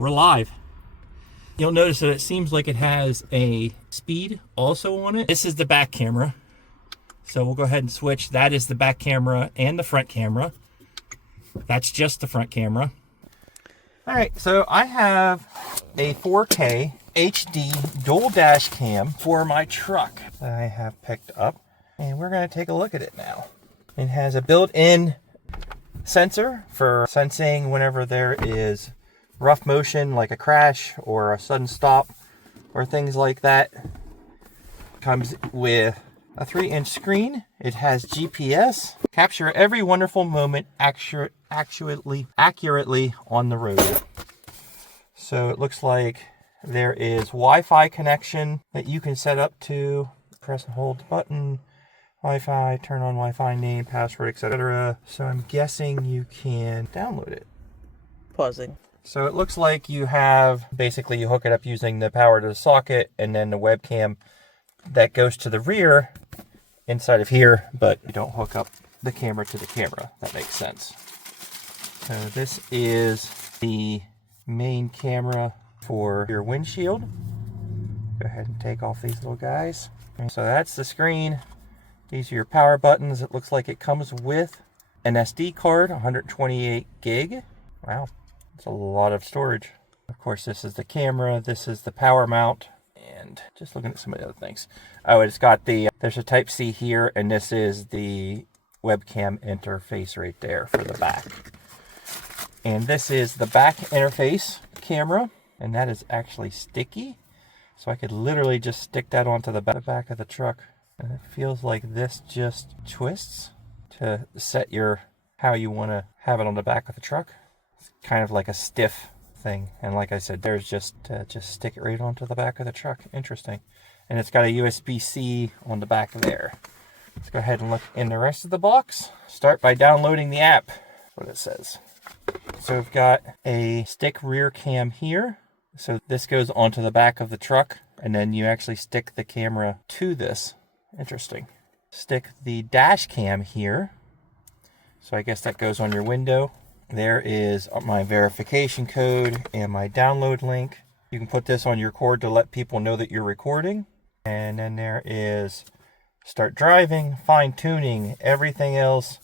We're live. You'll notice that it seems like it has a speed also on it. This is the back camera. So we'll go ahead and switch. That is the back camera and the front camera. That's just the front camera. All right, so I have a 4K HD dual dash cam for my truck that I have picked up. And we're gonna take a look at it now. It has a built-in sensor for sensing whenever there is rough motion like a crash or a sudden stop or things like that. Comes with a 3-inch screen. It has GPS. Capture every wonderful moment accurately on the road. So it looks like there is Wi-Fi connection that you can set up to. Press and hold the button. Wi-Fi, turn on Wi-Fi name, password, etc. So I'm guessing you can download it. Pausing. So it looks like you have, basically you hook it up using the power to the socket and then the webcam that goes to the rear inside of here, but you don't hook up the camera to the camera. That makes sense. So this is the main camera for your windshield. Go ahead and take off these little guys. So that's the screen. These are your power buttons. It looks like it comes with an SD card, 128 gig. Wow, that's a lot of storage. Of course, this is the camera. This is the power mount. And just looking at some of the other things. Oh, it's got there's a Type-C here, and this is the webcam interface right there for the back. And this is the back interface camera, and that is actually sticky. So I could literally just stick that onto the back of the truck. And it feels like this just twists to set how you want to have it on the back of the truck. It's kind of like a stiff thing. And like I said, there's just stick it right onto the back of the truck. Interesting. And it's got a USB-C on the back there. Let's go ahead and look in the rest of the box. Start by downloading the app. That's what it says. So we've got a stick rear cam here. So this goes onto the back of the truck, and then you actually stick the camera to this. Interesting. Stick the dash cam here. So I guess that goes on your window. There is my verification code and my download link. You can put this on your cord to let people know that you're recording. And then there is start driving, fine tuning, everything else,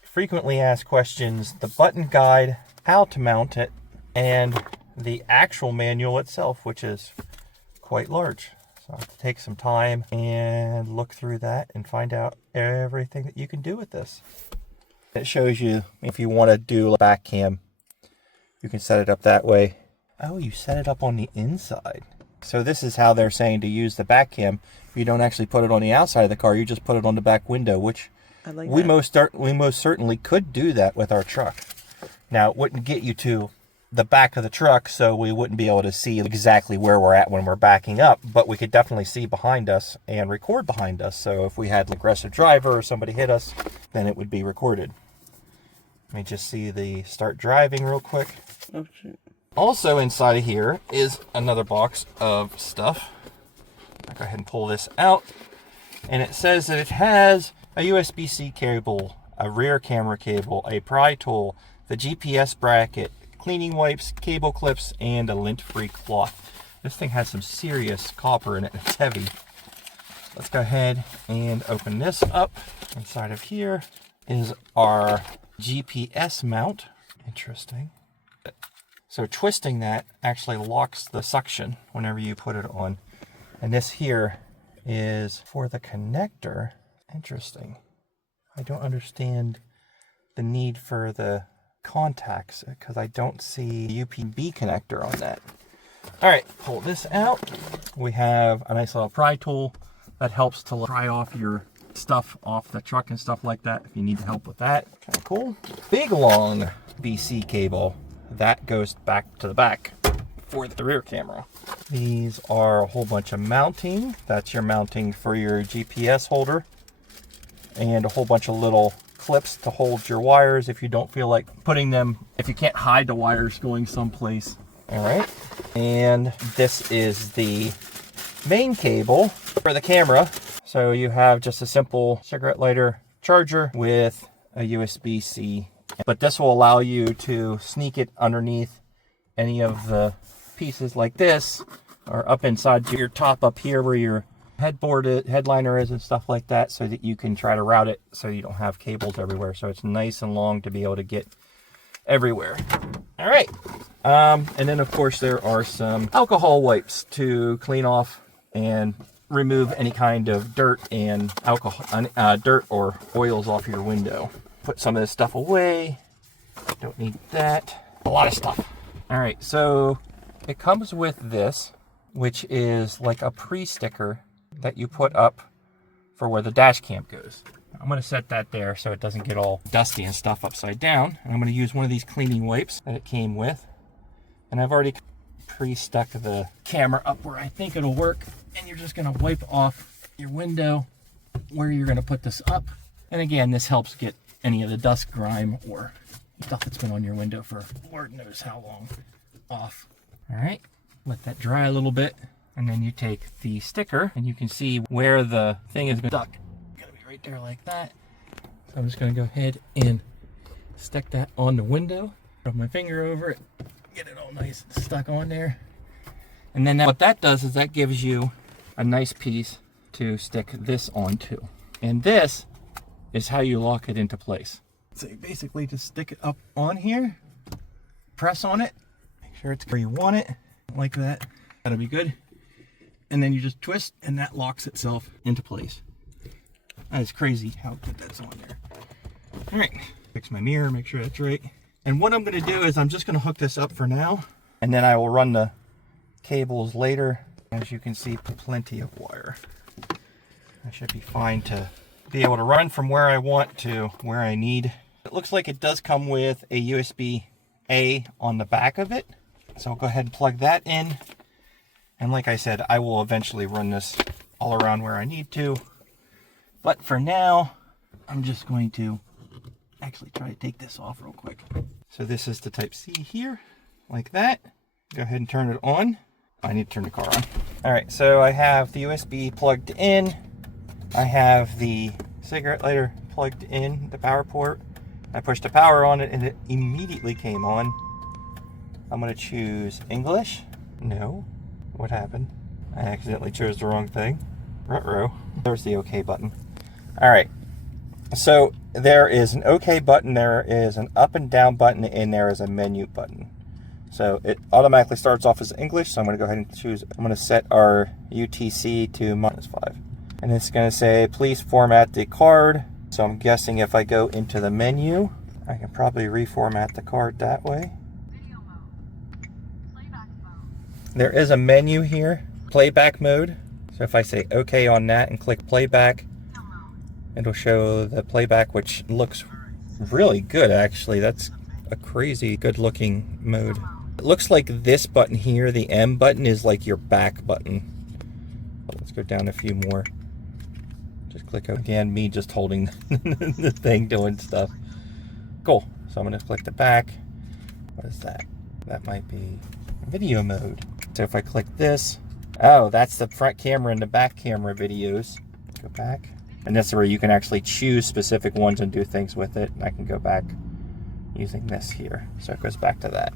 frequently asked questions, the button guide, how to mount it, and the actual manual itself, which is quite large. So I have to take some time and look through that and find out everything that you can do with this. It shows you if you want to do a back cam, you can set it up that way. Oh, you set it up on the inside. So this is how they're saying to use the back cam. You don't actually put it on the outside of the car, you just put it on the back window, which I like we most certainly could do that with our truck. Now, it wouldn't get you to the back of the truck, so we wouldn't be able to see exactly where we're at when we're backing up, but we could definitely see behind us and record behind us. So if we had an aggressive driver or somebody hit us, then it would be recorded. Let me just see the start driving real quick. Oh, shoot. Also inside of here is another box of stuff. I'll go ahead and pull this out. And it says that it has a USB-C cable, a rear camera cable, a pry tool, the GPS bracket, cleaning wipes, cable clips, and a lint-free cloth. This thing has some serious copper in it. It's heavy. Let's go ahead and open this up. Inside of here is our GPS mount. Interesting. So twisting that actually locks the suction whenever you put it on. And this here is for the connector. Interesting. I don't understand the need for the contacts because I don't see the UPB connector on that. All right, pull this out. We have a nice little pry tool that helps to pry off your stuff off the truck and stuff like that if you need help with that. Kind of cool. Big long BC cable that goes back to the back for the rear camera. These are a whole bunch of mounting. That's your mounting for your GPS holder, and a whole bunch of little clips to hold your wires if you don't feel like putting them, if you can't hide the wires going someplace. All right, and this is the main cable for the camera. So you have just a simple cigarette lighter charger with a USB-C, but this will allow you to sneak it underneath any of the pieces like this are up inside your top up here where your headliner is and stuff like that, so that you can try to route it so you don't have cables everywhere. So it's nice and long to be able to get everywhere. All right. And then of course there are some alcohol wipes to clean off and remove any kind of dirt and dirt or oils off your window. Put some of this stuff away. Don't need that. A lot of stuff. All right, so it comes with this, which is like a pre-sticker that you put up for where the dash cam goes. I'm going to set that there so it doesn't get all dusty and stuff upside down. And I'm going to use one of these cleaning wipes that it came with. And I've already pre-stuck the camera up where I think it'll work. And you're just going to wipe off your window where you're going to put this up. And again, this helps get any of the dust, grime, or stuff that's been on your window for Lord knows how long off. All right, let that dry a little bit. And then you take the sticker and you can see where the thing is stuck. Gotta be right there like that. So I'm just gonna go ahead and stick that on the window. Rub my finger over it, get it all nice and stuck on there. And then what that does is that gives you a nice piece to stick this onto. And this is how you lock it into place. So you basically just stick it up on here, press on it, make sure it's where you want it, like that. That'll be good. And then you just twist and that locks itself into place. That is crazy how good that's on there. All right, fix my mirror, make sure that's right. And what I'm gonna do is I'm just gonna hook this up for now, and then I will run the cables later. As you can see, plenty of wire. I should be fine to be able to run from where I want to where I need. It looks like it does come with a USB-A on the back of it. So I'll go ahead and plug that in. And like I said, I will eventually run this all around where I need to. But for now, I'm just going to actually try to take this off real quick. So this is the Type-C here, like that. Go ahead and turn it on. I need to turn the car on. All right, so I have the USB plugged in. I have the cigarette lighter plugged in, the power port. I pushed the power on it and it immediately came on. I'm gonna choose English. No, what happened? I accidentally chose the wrong thing. Ruh-roh. There's the OK button. All right, so there is an OK button, there is an up and down button, and there is a menu button. So it automatically starts off as English, so I'm gonna go ahead and choose, I'm gonna set our UTC to -5. And it's going to say, please format the card. So I'm guessing if I go into the menu, I can probably reformat the card that way. Video mode. Playback mode. There is a menu here, playback mode. So if I say OK on that and click playback, it'll show the playback, which looks really good actually. That's a crazy good looking mode. It looks like this button here, the M button, is like your back button. Let's go down a few more. Just click again, me just holding the thing doing stuff. Cool. So I'm going to click the back. What is that? That might be video mode. So if I click this, oh, that's the front camera and the back camera videos. Go back. And that's where you can actually choose specific ones and do things with it. And I can go back using this here. So it goes back to that.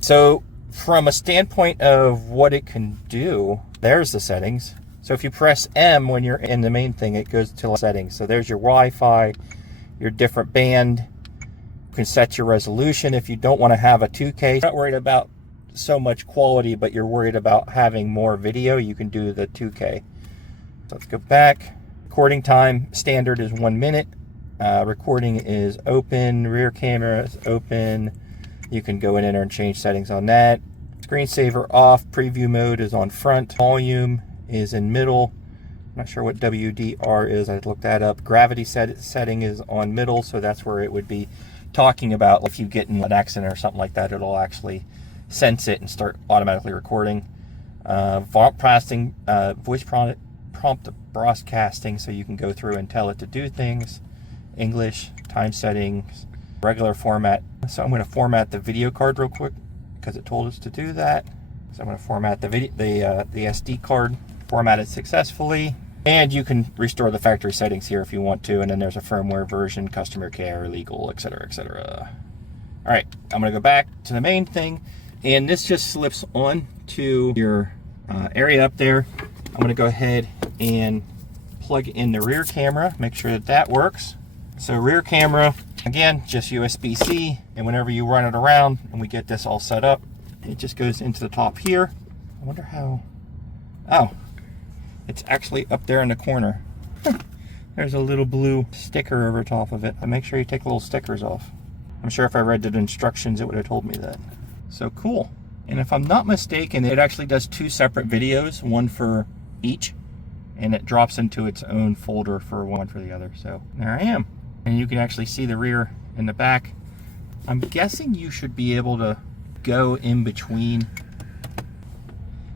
So from a standpoint of what it can do, there's the settings. So if you press M when you're in the main thing, it goes to settings. So there's your Wi-Fi, your different band. You can set your resolution if you don't want to have a 2K. You're not worried about so much quality, but you're worried about having more video. You can do the 2K. So let's go back. Recording time standard is 1 minute. Recording is open. Rear camera is open. You can go in there and change settings on that. Screensaver off. Preview mode is on front. Volume is in middle. I'm not sure what WDR is. I looked that up. Gravity setting is on middle, so that's where it would be talking about if you get in an accident or something like that, it'll actually sense it and start automatically recording. Voice prompt broadcasting, so you can go through and tell it to do things. English, time settings, regular format. So I'm going to format the video card real quick because it told us to do that. So I'm going to format the SD card. Format it successfully, and you can restore the factory settings here if you want to, and then there's a firmware version, customer care, legal, etc., etc. All right, I'm going to go back to the main thing. And this just slips on to your area up there. I'm going to go ahead and plug in the rear camera, make sure that that works. So rear camera, again, just USB-C, and whenever you run it around and we get this all set up, it just goes into the top here. I wonder how, oh, it's actually up there in the corner. There's a little blue sticker over top of it. Make sure you take little stickers off. I'm sure if I read the instructions, it would have told me that. So cool. And if I'm not mistaken, it actually does 2 separate videos, one for each, and it drops into its own folder for one for the other. So there I am. And you can actually see the rear and the back. I'm guessing you should be able to go in between.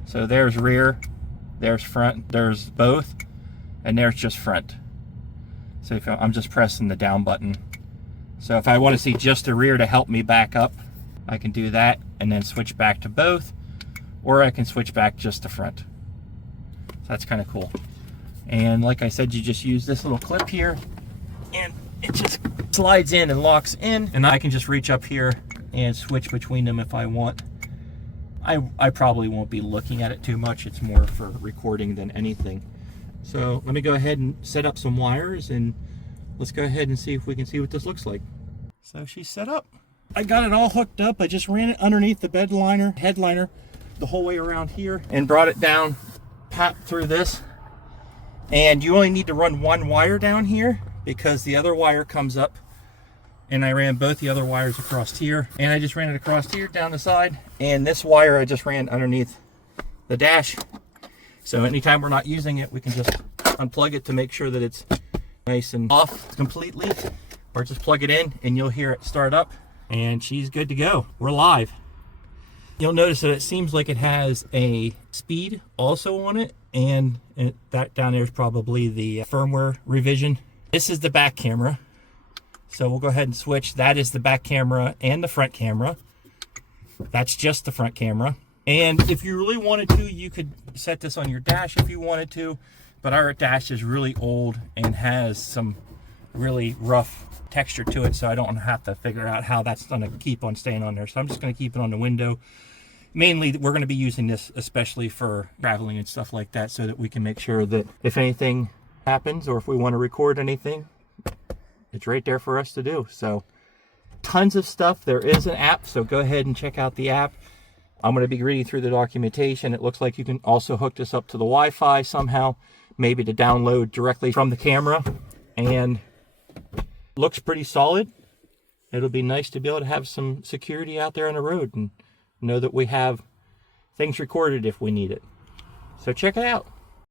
So there's rear, there's front, there's both, and there's just front. So if I'm just pressing the down button. So if I want to see just the rear to help me back up, I can do that and then switch back to both, or I can switch back just to front. So that's kind of cool. And like I said, you just use this little clip here and it just slides in and locks in, and I can just reach up here and switch between them if I want. I probably won't be looking at it too much. It's more for recording than anything. So let me go ahead and set up some wires, and let's go ahead and see if we can see what this looks like. So she's set up. I got it all hooked up. I just ran it underneath the bed liner, headliner, the whole way around here, and brought it down, pat through this. And you only need to run one wire down here because the other wire comes up, and I ran both the other wires across here, and I just ran it across here down the side, and this wire I just ran underneath the dash. So anytime we're not using it, we can just unplug it to make sure that it's nice and off completely, or just plug it in and you'll hear it start up, and she's good to go. We're live. You'll notice that it seems like it has a speed also on it, and that down there is probably the firmware revision. This is the back camera. So we'll go ahead and switch. That is the back camera and the front camera. That's just the front camera. And if you really wanted to, you could set this on your dash if you wanted to, but our dash is really old and has some really rough texture to it, so I don't have to figure out how that's going to keep on staying on there. So I'm just going to keep it on the window. Mainly, we're going to be using this especially for traveling and stuff like that, so that we can make sure that if anything happens or if we want to record anything, it's right there for us to do. So tons of stuff. There is an app, so go ahead and check out the app. I'm going to be reading through the documentation. It looks like you can also hook this up to the Wi-Fi somehow, maybe to download directly from the camera, and looks pretty solid. It'll be nice to be able to have some security out there on the road and know that we have things recorded if we need it. So check it out.